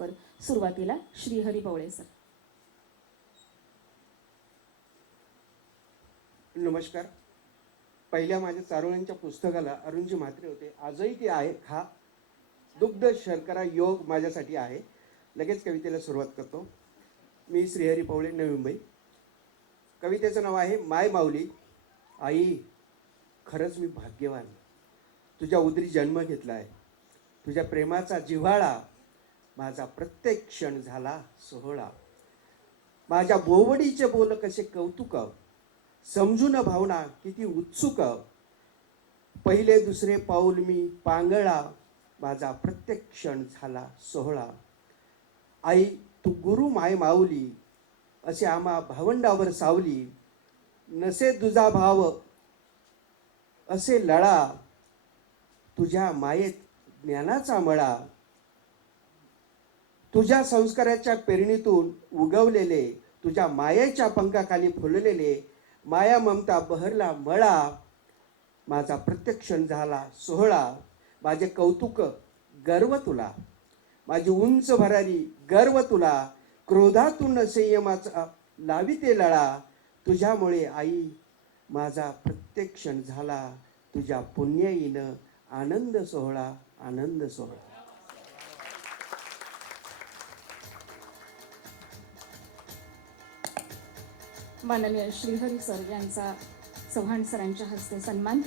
कर सुरुवातीला श्रीहरी पवळे सर. नमस्कार. पहिल्या माझ्या चारोळ्यांच्या पुस्तकाला अरुणजी म्हात्रे होते. आजही ते आहे खा दुग्ध शर्करा योग माझ्यासाठी आहे. लगेच कवितेला सुरुवात करतो. मी श्रीहरी पवळे नवी मुंबई. कवितेचं नाव आहे माय माऊली आई खरंच मी भाग्यवान. तुझ्या उदरी जन्म घेतला आहे तुझ्या प्रेमाचा जिव्हाळा माझा प्रत्येक क्षण झाला सोहळा. माझ्या बोवडीचे बोल कसे कौतुक समजून भावना किती उत्सुक पहिले दुसरे पाऊल मी पांगळा. माझा प्रत्येक क्षण झाला सोहळा. आई तू गुरु माय माऊली. असे आम्हा भावंडावर सावली. नसे तुझा भाव. असे लळा. तुझ्या मायेत ज्ञानाचा मळा. तुझ्या संस्काराच्या पेरणीतून उगवलेले तुझ्या मायेच्या पंखाखाली फुललेले माया ममता बहरला मळा माझा प्रत्यक्षण झाला सोहळा माझे कौतुक गर्व तुला माझी उंच भरारी गर्व तुला क्रोधातून संयमाचा लाविते लळा तुझ्यामुळे आई माझा प्रत्यक्षण झाला तुझ्या पुण्याईनं आनंद सोहळा आनंद सोहळा. माननीय श्रीहरी सर यांचा चव्हाण सरांच्या हस्ते सन्मान.